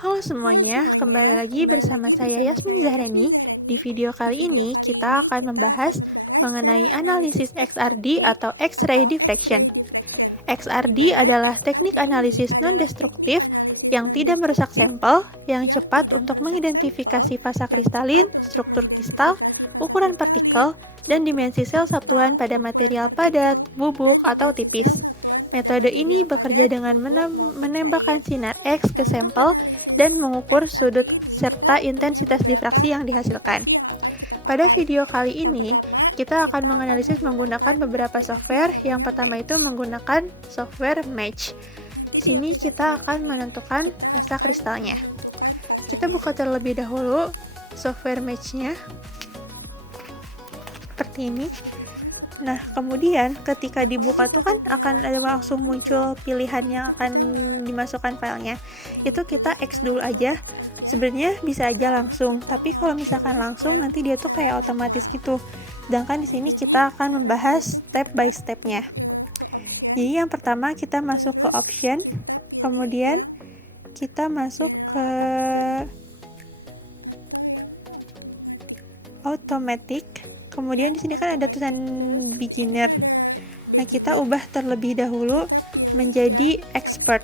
Halo semuanya, kembali lagi bersama saya Yasmin Zahrani. Di video kali ini kita akan membahas mengenai analisis XRD atau X-ray diffraction. XRD adalah teknik analisis non-destruktif yang tidak merusak sampel, yang cepat untuk mengidentifikasi fasa kristalin, struktur kristal, ukuran partikel, dan dimensi sel satuan pada material padat, bubuk, atau tipis. Metode ini bekerja dengan menembakkan sinar X ke sampel dan mengukur sudut serta intensitas difraksi yang dihasilkan. Pada video kali ini, kita akan menganalisis menggunakan beberapa software. Yang pertama itu menggunakan software Match. Di sini kita akan menentukan fasa kristalnya. Kita buka terlebih dahulu software Match-nya. Seperti ini. Nah, kemudian ketika dibuka tuh kan akan ada langsung muncul pilihan yang akan dimasukkan filenya. Itu kita X dulu aja. Sebenarnya bisa aja langsung, tapi kalau misalkan langsung nanti dia tuh kayak otomatis gitu. Sedangkan di sini kita akan membahas step by step-nya. Jadi yang pertama kita masuk ke option, kemudian kita masuk ke automatic. Kemudian di sini kan ada tulisan beginner. Nah, kita ubah terlebih dahulu menjadi expert.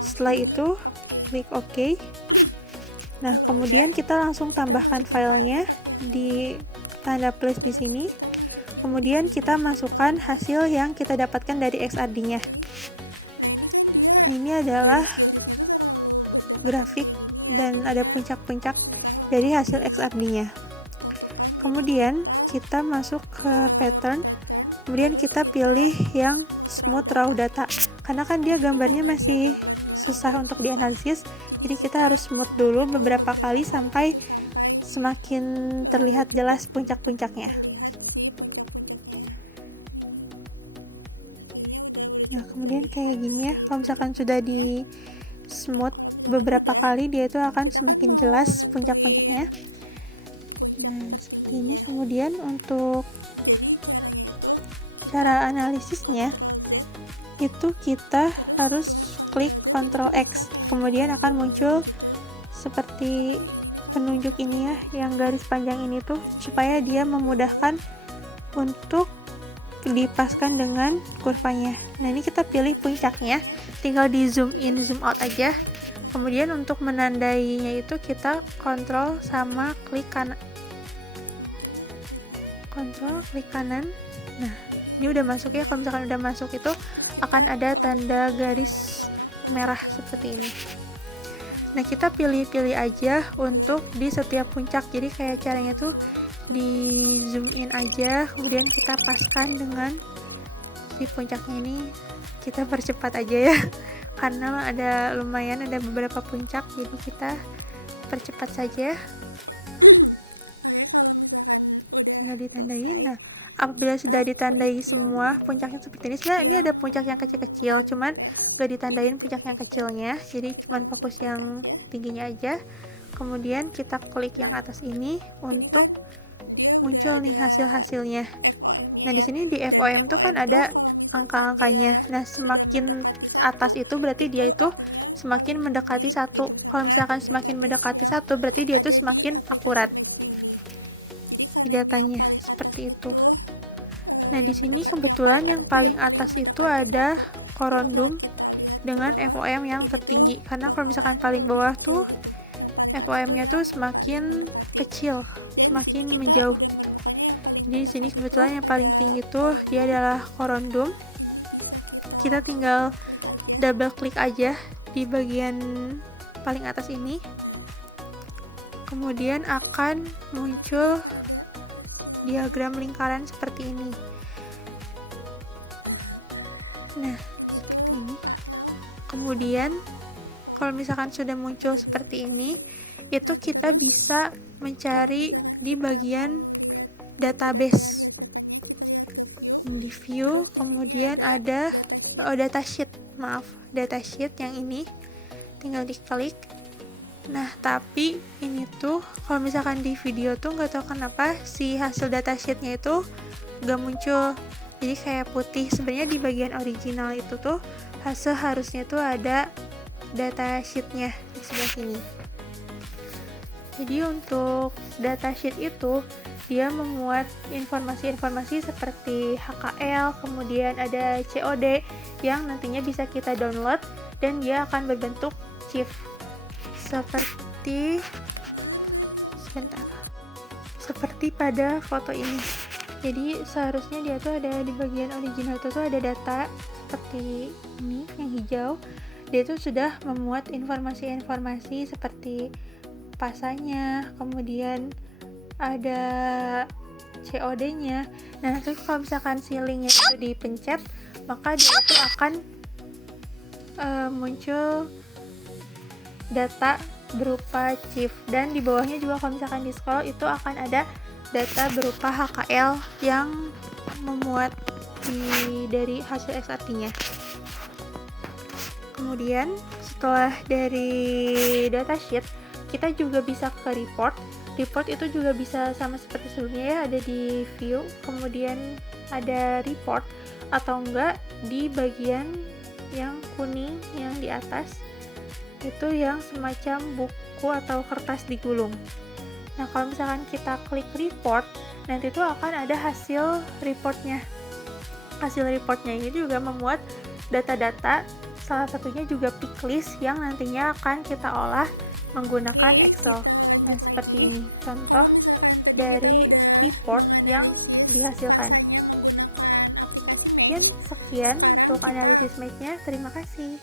Setelah itu, klik OK. Nah, kemudian kita langsung tambahkan filenya di tanda plus di sini. Kemudian kita masukkan hasil yang kita dapatkan dari XRD-nya. Ini adalah grafik dan ada puncak-puncak dari hasil XRD-nya. Kemudian kita masuk ke pattern, kemudian kita pilih yang smooth raw data, karena kan dia gambarnya masih susah untuk dianalisis, jadi kita harus smooth dulu beberapa kali sampai semakin terlihat jelas puncak-puncaknya. Nah, kemudian kayak gini ya, kalau misalkan sudah di smooth beberapa kali, dia itu akan semakin jelas puncak-puncaknya. Nah, seperti ini. Kemudian untuk cara analisisnya itu kita harus klik Ctrl X, kemudian akan muncul seperti penunjuk ini ya, yang garis panjang ini tuh, supaya dia memudahkan untuk dipaskan dengan kurvanya. Nah, ini kita pilih puncaknya, tinggal di zoom in zoom out aja. Kemudian untuk menandainya itu kita Ctrl sama klik kanan. Nah, ini udah masuk ya. Kalau misalkan udah masuk itu akan ada tanda garis merah seperti ini. Nah, kita pilih-pilih aja untuk di setiap puncak. Jadi kayak caranya tuh di zoom in aja, kemudian kita paskan dengan si puncaknya ini. Kita percepat aja ya, karena ada beberapa puncak, jadi kita percepat saja. Tinggal ditandain. Nah, apabila sudah ditandai semua puncaknya seperti ini, sebenarnya ini ada puncak yang kecil-kecil, cuman gak ditandain puncak yang kecilnya, jadi cuman fokus yang tingginya aja. Kemudian kita klik yang atas ini untuk muncul nih hasil-hasilnya. Nah, di sini di FOM tuh kan ada angka-angkanya. Nah, semakin atas itu berarti dia itu semakin mendekati 1. Kalau misalkan semakin mendekati 1, berarti dia itu semakin akurat datanya, seperti itu. Nah, di sini kebetulan yang paling atas itu ada corundum dengan FOM yang tertinggi, karena kalau misalkan paling bawah tuh FOM-nya tuh semakin kecil, semakin menjauh gitu. Jadi di sini kebetulan yang paling tinggi tuh dia adalah corundum. Kita tinggal double klik aja di bagian paling atas ini. Kemudian akan muncul diagram lingkaran seperti ini. Nah, seperti ini. Kemudian kalau misalkan sudah muncul seperti ini, itu kita bisa mencari di bagian database. Di view, kemudian ada datasheet yang ini. Tinggal diklik. Nah, tapi ini tuh kalau misalkan di video tuh nggak tahu kenapa si hasil datasheetnya itu nggak muncul, jadi kayak putih. Sebenarnya di bagian original itu tuh seharusnya tuh ada data sheet-nya di sebelah sini. Jadi untuk data sheet itu dia memuat informasi-informasi seperti HKL, kemudian ada COD yang nantinya bisa kita download dan dia akan berbentuk GIF seperti pada foto ini. Jadi seharusnya dia tuh ada di bagian original tuh ada data seperti ini yang hijau. Dia tuh sudah memuat informasi-informasi seperti pasanya, kemudian ada COD-nya. Nah, nanti kalau misalkan si link-nya itu dipencet, maka dia itu akan muncul data berupa GIF, dan di bawahnya juga kalau misalkan di scroll itu akan ada data berupa HKL yang memuat dari hasil XRD-nya. Kemudian setelah dari datasheet, kita juga bisa ke report. Report itu juga bisa sama seperti sebelumnya ya, ada di view, kemudian ada report, atau enggak di bagian yang kuning yang di atas itu yang semacam buku atau kertas digulung. Nah, kalau misalkan kita klik report, nanti itu akan ada hasil reportnya. Hasil reportnya ini juga memuat data-data, salah satunya juga pick list yang nantinya akan kita olah menggunakan Excel. Nah, seperti ini contoh dari report yang dihasilkan. Sekian untuk analisis match-nya. Terima kasih.